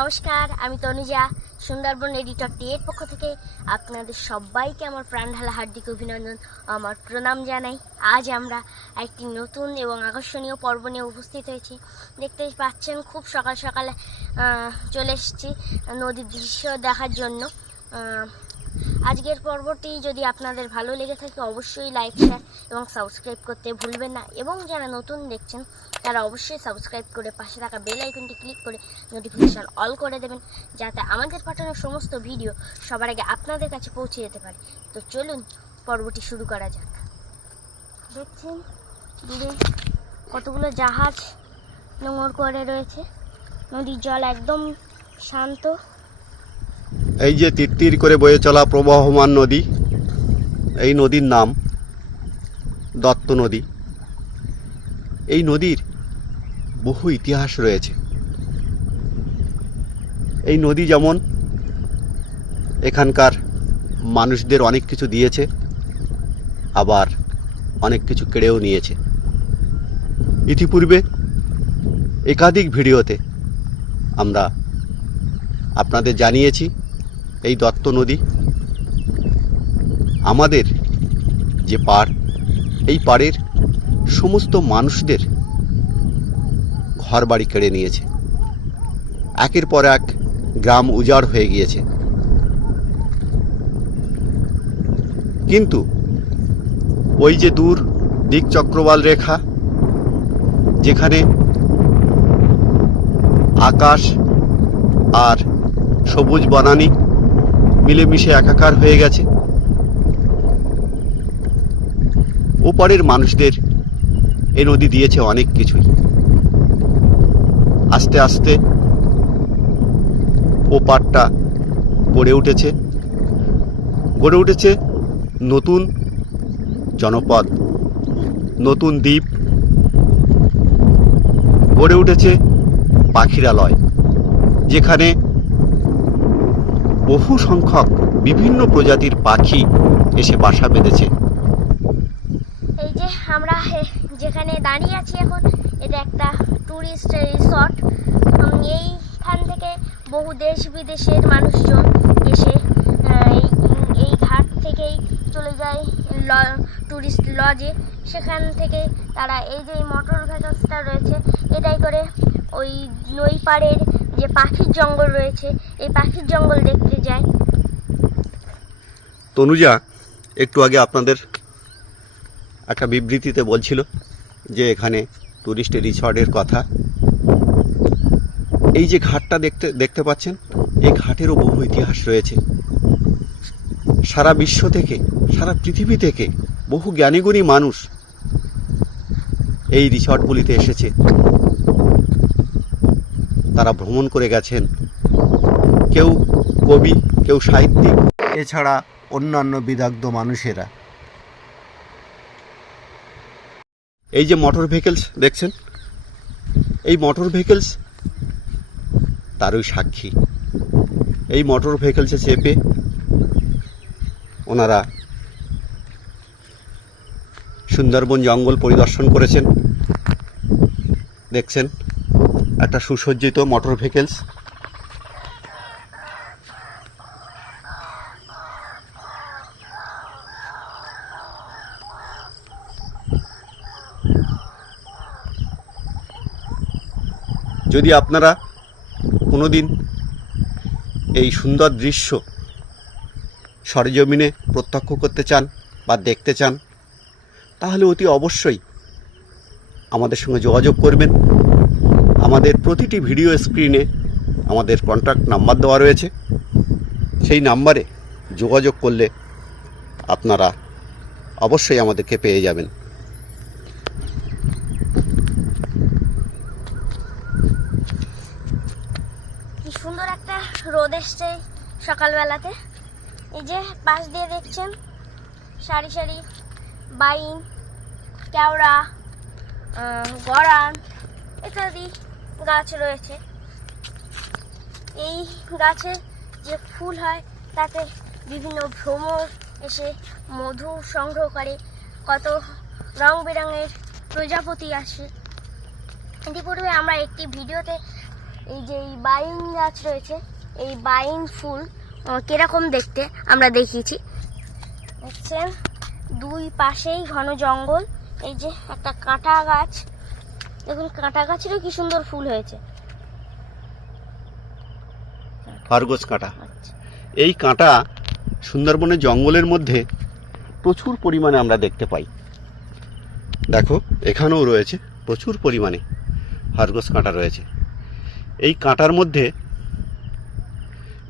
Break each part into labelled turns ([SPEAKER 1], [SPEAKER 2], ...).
[SPEAKER 1] নমস্কার, আমি তনুজা, সুন্দরবন এডিটর টি এর পক্ষ থেকে আপনাদের সবাইকে আমার প্রাণ ঢালা হার্দিক অভিনন্দন, আমার প্রণাম জানাই। আজ আমরা একটি নতুন এবং আকর্ষণীয় পর্ব নিয়ে উপস্থিত হয়েছি। দেখতে পাচ্ছেন, খুব সকাল সকালে চলে এসেছি নদীর দৃশ্য দেখার জন্য। আজকের পর্বটি যদি আপনাদের ভালো লেগে থাকে, অবশ্যই লাইক শেয়ার এবং সাবস্ক্রাইব করতে ভুলবেন না। এবং যারা নতুন দেখছেন, তারা অবশ্যই সাবস্ক্রাইব করে পাশে থাকা বেল আইকনটি ক্লিক করে নোটিফিকেশন অল করে দেবেন, যাতে আমাদের পাঠানো সমস্ত ভিডিও সবার আগে আপনাদের কাছে পৌঁছে যেতে পারে। তো চলুন, পর্বটি শুরু করা যাক। দেখছেন, দূরে কতগুলো জাহাজ নোংর করে রয়েছে। নদীর জল একদম শান্ত।
[SPEAKER 2] এই যে তিরতির করে বয়ে চলা প্রবাহমান নদী, এই নদীর নাম দত্ত নদী। এই নদীর বহু ইতিহাস রয়েছে। এই নদী যেমন এখানকার মানুষদের অনেক কিছু দিয়েছে, আবার অনেক কিছু কেড়েও নিয়েছে। ইতিপূর্বে একাধিক ভিডিওতে আমরা আপনাদের জানিয়েছি এই দত্ত নদী। আমাদের যে পাড় এই পাড়ের সমস্ত মানুষদের ঘর বাড়ি কেড়ে নিয়েছে। একের পর এক গ্রাম উজাড় হয়ে গিয়েছে। কিন্তু ওই যে দূর দিক চক্রবাল রেখা, যেখানে আকাশ আর সবুজ বনানী মিলেমিশে একাকার হয়ে গেছে। ওপারের মানুষদের এ নদী দিয়েছে অনেক কিছুই। আস্তে আস্তে ওপারটা গড়ে উঠেছে। গড়ে উঠেছে নতুন জনপদ, নতুন দ্বীপ। গড়ে উঠেছে পাখিরালয়, যেখানে বহু সংখ্যক বিভিন্ন প্রজাতির পাখি এসে বাসা বেঁধেছে।
[SPEAKER 1] এই যে আমরা যেখানে দাঁড়িয়ে আছি এখন, এটা একটা ট্যুরিস্ট রিসর্ট এইখান থেকে বহু দেশ বিদেশের মানুষজন এসে এই ঘাট থেকেই চলে যায় ল ট্যুরিস্ট লজে সেখান থেকে তারা এই যে মোটর ভ্যাকেন্সটা রয়েছে, এটাই করে ওই নই পাড়ের যে পাখির জঙ্গল রয়েছে, এই পাখির জঙ্গল দেখতে যায়
[SPEAKER 2] তনুজা, একটু আগে আপনাদের একটা বিবৃতিতে বলছিল যে এখানে টুরিস্ট রিসর্টের কথা। এই যে ঘাটটা দেখতে দেখতে পাচ্ছেন, এই ঘাটেরও বহু ইতিহাস রয়েছে। সারা বিশ্ব থেকে, সারা পৃথিবী থেকে বহু জ্ঞানীগুণী মানুষ এই রিসর্টগুলিতে এসেছে। তারা ভ্রমণ করে গেছেন। কেউ কবি কেউ সাহিত্যিক। এছাড়া অন্যান্য বিদগ্ধ মানুষেরা। এই যে মোটর ভেহিকেলস দেখছেন? এই মোটর ভেহিকেলস তারই সাক্ষী। এই মোটর ভেহিকেলসে চেপে ওনারা সুন্দরবন জঙ্গল পরিদর্শন করেছেন। দেখছেন? একটা সুসজ্জিত মোটর ভেহিকেলস যদি আপনারা কোনোদিন এই সুন্দর দৃশ্য সরেজমিনে প্রত্যক্ষ করতে চান বা দেখতে চান, তাহলে অতি অবশ্যই আমাদের সঙ্গে যোগাযোগ করবেন। আমাদের প্রতিটি ভিডিও স্ক্রিনে আমাদের কন্ট্যাক্ট নাম্বার দেওয়া রয়েছে। সেই নাম্বারে যোগাযোগ করলে আপনারা অবশ্যই আমাদেরকে পেয়ে যাবেন।
[SPEAKER 1] কি সুন্দর একটা রোদ এসছে সকালবেলাতে। এই যে পাশ দিয়ে দেখছেন, সারি সারি বাইন, কেওড়া গরান ইত্যাদি। গাছ রয়েছে। এই গাছে যে ফুল হয়, তাতে বিভিন্ন ভ্রমর এসে মধু সংগ্রহ করে। কত রং বেরঙের প্রজাপতি আসে। ইতিপূর্বে আমরা একটি ভিডিওতে এই যে এই বাইন গাছ রয়েছে, এই বাইন ফুল কীরকম দেখতে আমরা দেখিয়েছি। দেখছেন? দুই পাশেই ঘন জঙ্গল। এই যে একটা কাঁটা গাছ। দেখুন কাঁটা গাছেরও কি সুন্দর ফুল হয়েছে।
[SPEAKER 2] খরগোশ কাঁটা। আচ্ছা। এই কাঁটা সুন্দরবনের জঙ্গলের মধ্যে প্রচুর পরিমাণে আমরা দেখতে পাই। দেখো এখানেও রয়েছে প্রচুর পরিমাণে খরগোশ কাঁটা রয়েছে। এই কাঁটার মধ্যে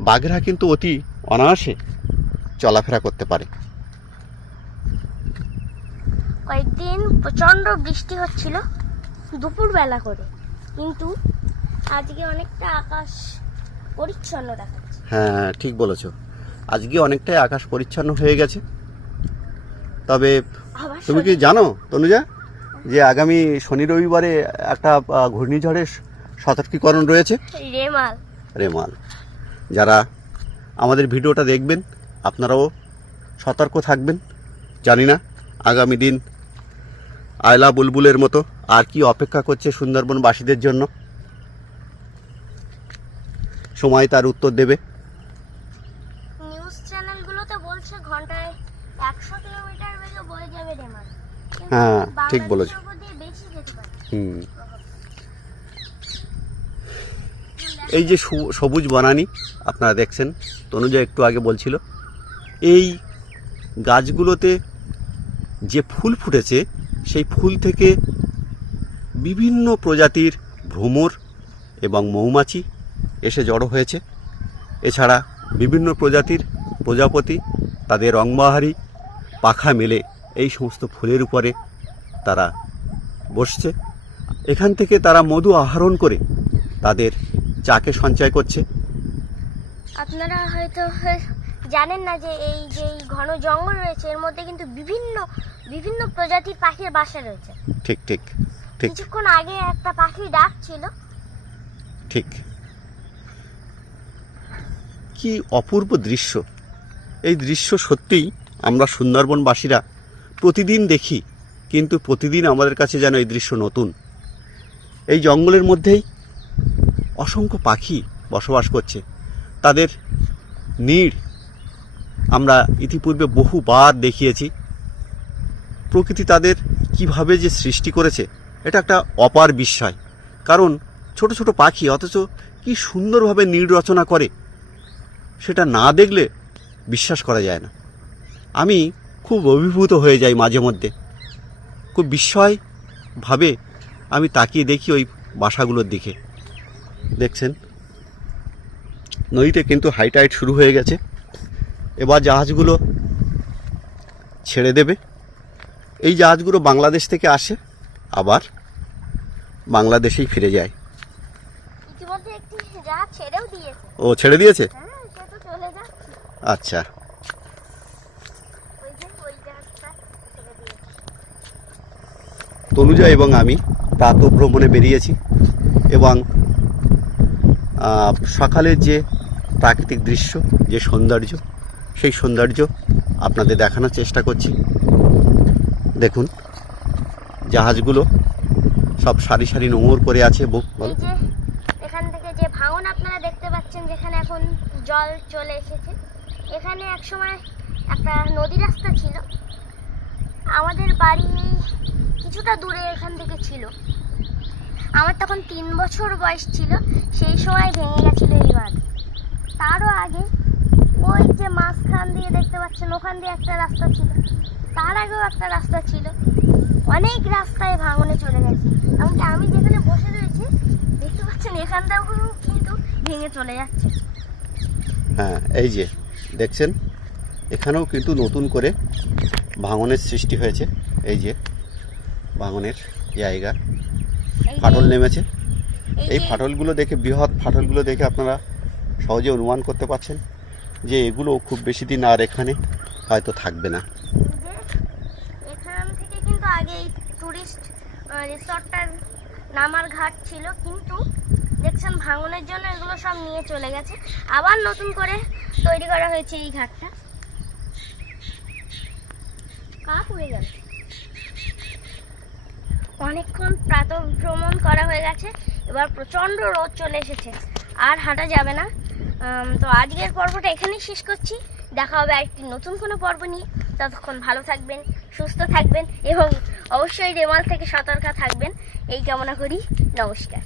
[SPEAKER 2] বাঘেরা কিন্তু অতি অনায়াসে চলাফেরা করতে পারে।
[SPEAKER 1] কয়েকদিন প্রচণ্ড বৃষ্টি হচ্ছিল। দুপুরবেলা করে। কিন্তু আজকে অনেকটা আকাশ পরিচ্ছন্ন দেখাচ্ছে।
[SPEAKER 2] হ্যাঁ ঠিক বলেছ। আজকে অনেকটাই আকাশ পরিচ্ছন্ন হয়ে গেছে। তবে তুমি কি জানো তনুজা যে আগামী শনি রবিবারে একটা ঘূর্ণিঝড়ের সতর্কীকরণ রয়েছে? রেমাল। রেমাল। যারা আমাদের ভিডিওটা দেখবেন আপনারাও সতর্ক থাকবেন। জানি না আগামী দিন আয়লা বুলবুলের মতো। আর কি অপেক্ষা করছে সুন্দরবনবাসীদের জন্য? সময় তার উত্তর দেবে।
[SPEAKER 1] নিউজ চ্যানেলগুলোতে বলছে ঘন্টায় একশো কিলোমিটার বেগে বয়ে যাবে রেমাল
[SPEAKER 2] হ্যাঁ, ঠিক বলেছ। হুম। এই যে সবুজ বনানি আপনারা দেখছেন তনুজা একটু আগে বলছিল এই গাছগুলোতে যে ফুল ফুটেছে সেই ফুল থেকে বিভিন্ন প্রজাতির ভ্রমর এবং মৌমাছি এসে জড়ো হয়েছে। এছাড়া বিভিন্ন প্রজাতির প্রজাপতি, তাদের রংবাহারি, পাখা মেলে এই সমস্ত ফুলের উপরে তারা বসছে। এখান থেকে তারা মধু আহরণ করে তাদের চাকে সঞ্চয় করছে।
[SPEAKER 1] আপনারা হয়তো হে- জানেন না যে এই যে এই ঘন জঙ্গল রয়েছে এর মধ্যে কিন্তু বিভিন্ন বিভিন্ন প্রজাতির পাখির বাসা রয়েছে। ঠিক ঠিক ঠিক। কিছুক্ষণ আগে একটা পাখি ডাক ছিল।
[SPEAKER 2] ঠিক। কি অপূর্ব দৃশ্য। এই দৃশ্য সত্যিই আমরা সুন্দরবনবাসীরা প্রতিদিন দেখি কিন্তু প্রতিদিন আমাদের কাছে যেন এই দৃশ্য নতুন। এই জঙ্গলের মধ্যেই অসংখ্য পাখি বসবাস করছে। তাদের নীড় আমরা ইতিপূর্বে বহুবার দেখিয়েছি। প্রকৃতি তাদের কীভাবে যে সৃষ্টি করেছে, এটা একটা অপার বিস্ময়। কারণ ছোট ছোট পাখি অথচ কি সুন্দরভাবে নীড় রচনা করে, সেটা না দেখলে বিশ্বাস করা যায় না। আমি খুব অভিভূত হয়ে যাই মাঝে মধ্যে। খুব বিস্ময়ভাবে আমি তাকিয়ে দেখি ওই বাসাগুলোর দিকে। দেখছেন? নদীতে কিন্তু হাই টাইড শুরু হয়ে গেছে। এবার জাহাজগুলো ছেড়ে দেবে। এই জাহাজগুলো বাংলাদেশ থেকে আসে আবার বাংলাদেশেই ফিরে যায়। ও ছেড়ে দিয়েছে? হ্যাঁ আচ্ছা। তনুজা এবং আমি প্রাত ভ্রমণে বেরিয়েছি এবং সকালের যে প্রাকৃতিক দৃশ্য যে সৌন্দর্য সেই সৌন্দর্য আপনাদের দেখানোর চেষ্টা করছি। দেখুন, জাহাজগুলো সব সারি সারি নোংর করে আছে
[SPEAKER 1] বুক এখান থেকে যে ভাঙন আপনারা দেখতে পাচ্ছেন, যেখানে এখন জল চলে এসেছে, এখানে একসময় একটা নদী রাস্তা ছিল। আমাদের বাড়ি কিছুটা দূরে এখান থেকে ছিল। আমার তখন তিন বছর বয়স ছিল, সেই সময় ভেঙে গেছিল এই বাঁধ। তারও আগে ওই যে মাঝখান দিয়ে দেখতে পাচ্ছেন ওখান দিয়ে একটা রাস্তা ছিল। তার আগেও একটা রাস্তা ছিল। অনেক রাস্তায় ভাঙনে চলে গেছে। এমনকি আমি যেখানে বসে রয়েছি দেখতে পাচ্ছেন এখানটাও কিন্তু ভেঙে চলে যাচ্ছে।
[SPEAKER 2] হ্যাঁ এই যে দেখছেন? এখানেও কিন্তু নতুন করে ভাঙনের সৃষ্টি হয়েছে। এই যে ভাঙনের জায়গা। ফাটল নেমেছে। এই ফাটলগুলো দেখে বৃহৎ ফাটলগুলো দেখে আপনারা সহজে অনুমান করতে পারছেন। যে এগুলো খুব বেশি দিন আর এখানে হয়তো থাকবে না।
[SPEAKER 1] এখান থেকে কিন্তু আগে এই টুরিস্ট রিসর্টটার নামার ঘাট ছিল, কিন্তু দেখছেন ভাঙনের জন্য এগুলো সব নিয়ে চলে গেছে। আবার নতুন করে তৈরি করা হয়েছে এই ঘাটটা। কা পড়ে গেল। অনেকক্ষণ প্রাত ভ্রমণ করা হয়ে গেছে, এবার প্রচণ্ড রোদ চলে এসেছে, আর হাঁটা যাবে না। তো আজকের পর্বটা এখানেই শেষ করছি। দেখা হবে একটি নতুন কোনো পর্ব নিয়ে। ততক্ষণ ভালো থাকবেন, সুস্থ থাকবেন এবং অবশ্যই রেমাল থেকে সতর্ক থাকবেন। এই কামনা করি। নমস্কার।